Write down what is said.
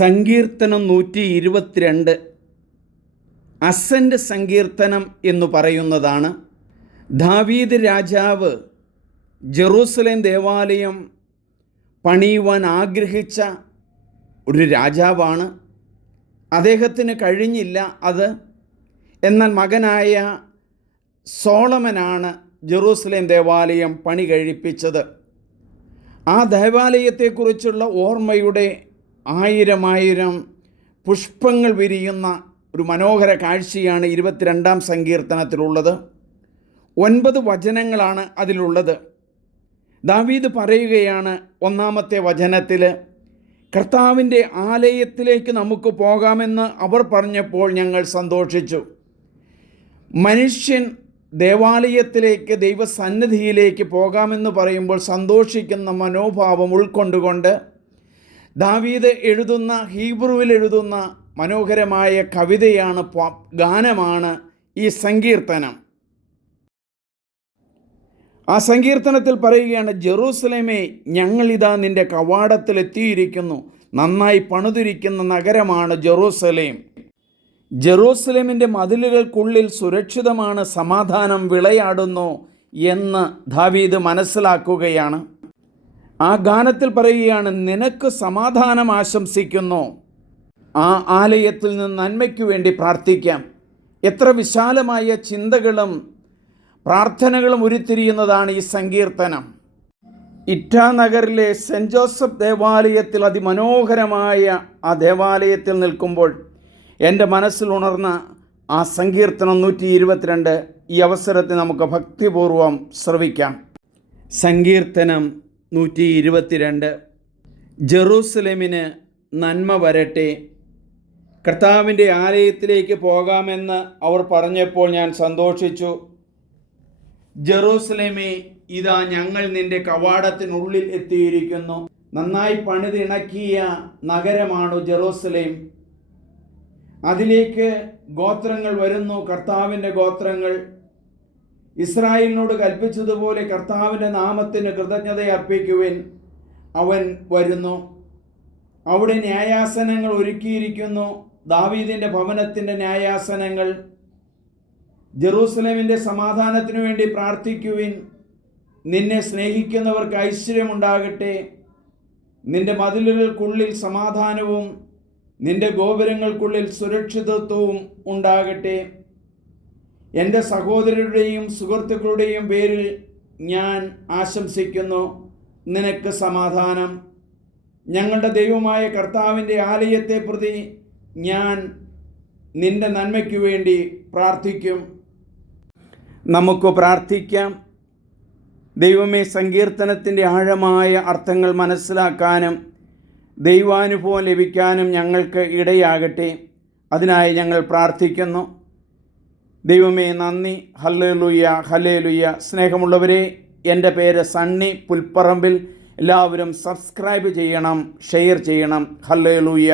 സങ്കീർത്തനം നൂറ്റി ഇരുപത്തിരണ്ട് അസന്റെ സങ്കീർത്തനം എന്ന് പറയുന്നതാണ് ദാവീദ് രാജാവ് ജെറൂസലേം ദേവാലയം പണിയുവാൻ ആഗ്രഹിച്ച ഒരു രാജാവാണ്. അദ്ദേഹത്തിന് കഴിഞ്ഞില്ല അത്. എന്നാൽ മകനായ സോളമനാണ് ജെറൂസലേം ദേവാലയം പണി കഴിപ്പിച്ചത്. ആ ദേവാലയത്തെക്കുറിച്ചുള്ള ഓർമ്മയുടെ ആയിരം ആയിരം പുഷ്പങ്ങൾ വിരിയുന്ന ഒരു മനോഹര കാഴ്ചയാണ് ഇരുപത്തിരണ്ടാം സങ്കീർത്തനത്തിലുള്ളത്. ഒൻപത് വചനങ്ങളാണ് അതിലുള്ളത്. ദാവീദ് പറയുകയാണ് ഒന്നാമത്തെ വചനത്തിൽ കർത്താവിന്റെ ആലയത്തിലേക്ക് നമുക്ക് പോകാമെന്ന് അവർ പറഞ്ഞപ്പോൾ ഞങ്ങൾ സന്തോഷിച്ചു. മനുഷ്യൻ ദേവാലയത്തിലേക്ക് ദൈവസന്നിധിയിലേക്ക് പോകാമെന്ന് പറയുമ്പോൾ സന്തോഷിക്കുന്ന മനോഭാവം ഉൾക്കൊണ്ടുകൊണ്ട് ദാവീദ് എഴുതുന്ന ഹീബ്രുവിൽ എഴുതുന്ന മനോഹരമായ കവിതയാണ് ഗാനമാണ് ഈ സങ്കീർത്തനം. ആ സങ്കീർത്തനത്തിൽ പറയുകയാണ് ജെറൂസലേമേ ഞങ്ങളിതാ നിന്റെ കവാടത്തിലെത്തിയിരിക്കുന്നു. നന്നായി പണിതിരിക്കുന്ന നഗരമാണ് ജെറൂസലേം. ജെറൂസലേമിന്റെ മതിലുകൾക്കുള്ളിൽ സുരക്ഷിതമാണ് സമാധാനം വിളയാടുന്നു എന്ന് ദാവീദ് മനസ്സിലാക്കുകയാണ്. ആ ഗാനത്തിൽ പറയുകയാണ് നിനക്ക് സമാധാനം ആശംസിക്കുന്നു. ആ ആലയത്തിൽ നിന്ന് നന്മയ്ക്ക് വേണ്ടി പ്രാർത്ഥിക്കാം. എത്ര വിശാലമായ ചിന്തകളും പ്രാർത്ഥനകളും ഉരുത്തിരിയുന്നതാണ് ഈ സങ്കീർത്തനം. ഇറ്റാനഗറിലെ സെന്റ് ജോസഫ് ദേവാലയത്തിൽ അതിമനോഹരമായ ആ ദേവാലയത്തിൽ നിൽക്കുമ്പോൾ എന്റെ മനസ്സിൽ ഉണർന്ന ആ സങ്കീർത്തനം നൂറ്റി ഇരുപത്തിരണ്ട് ഈ അവസരത്തെ നമുക്ക് ഭക്തിപൂർവം ശ്രവിക്കാം. സങ്കീർത്തനം നൂറ്റി ഇരുപത്തിരണ്ട് ജെറൂസലേമിന് നന്മ വരട്ടെ. കർത്താവിന്റെ ആലയത്തിലേക്ക് പോകാമെന്ന് അവർ പറഞ്ഞപ്പോൾ ഞാൻ സന്തോഷിച്ചു. ജെറൂസലേമേ ഇതാ ഞങ്ങൾ നിന്റെ കവാടത്തിനുള്ളിൽ എത്തിയിരിക്കുന്നു. നന്നായി പണിതിണക്കിയ നഗരമാണ് ജെറൂസലേം. അതിലേക്ക് ഗോത്രങ്ങൾ വരുന്നു. കർത്താവിന്റെ ഗോത്രങ്ങൾ ഇസ്രായേലിനോട് കൽപ്പിച്ചതുപോലെ കർത്താവിന്റെ നാമത്തിന് കൃതജ്ഞത അർപ്പിക്കുവാൻ അവൻ വരുന്നു. അവിടെ ന്യായാസനങ്ങൾ ഒരുക്കിയിരിക്കുന്നു. ദാവീദിന്റെ ഭവനത്തിന്റെ ന്യായാസനങ്ങൾ. ജെറൂസലേമിന്റെ സമാധാനത്തിനു വേണ്ടി പ്രാർത്ഥിക്കുവിൻ. നിന്നെ സ്നേഹിക്കുന്നവർക്ക് ഐശ്വര്യമുണ്ടാകട്ടെ. നിന്റെ മതിലുകൾക്കുള്ളിൽ സമാധാനവും നിന്റെ ഗോപുരങ്ങൾക്കുള്ളിൽ സുരക്ഷിതത്വവും ഉണ്ടാകട്ടെ. എന്റെ സഹോദരരുടെയും സുഹൃത്തുക്കളുടെയും പേരിൽ ഞാൻ ആശംസിക്കുന്നു. നിനക്ക് സമാധാനം. ഞങ്ങളുടെ ദൈവമായ കർത്താവിന്റെ ആലയത്തെ പ്രതി ഞാൻ നിന്റെ നന്മയ്ക്ക് വേണ്ടി പ്രാർത്ഥിക്കും. നമുക്ക് പ്രാർത്ഥിക്കാം. ദൈവമേ സങ്കീർത്തനത്തിന്റെ ആഴമായ അർത്ഥങ്ങൾ മനസ്സിലാക്കാനും ദൈവാനുഭവം ലഭിക്കാനും ഞങ്ങൾക്ക് ഇടയാകട്ടെ. അതിനായി ഞങ്ങൾ പ്രാർത്ഥിക്കുന്നു. ദൈവമേ നന്ദി. ഹല്ലേലൂയ ഹല്ലേലൂയ. സ്നേഹമുള്ളവരെ എന്റെ പേര് സണ്ണി പുൽപ്പറമ്പിൽ. എല്ലാവരും സബ്സ്ക്രൈബ് ചെയ്യണം ഷെയർ ചെയ്യണം. ഹല്ലേലൂയ.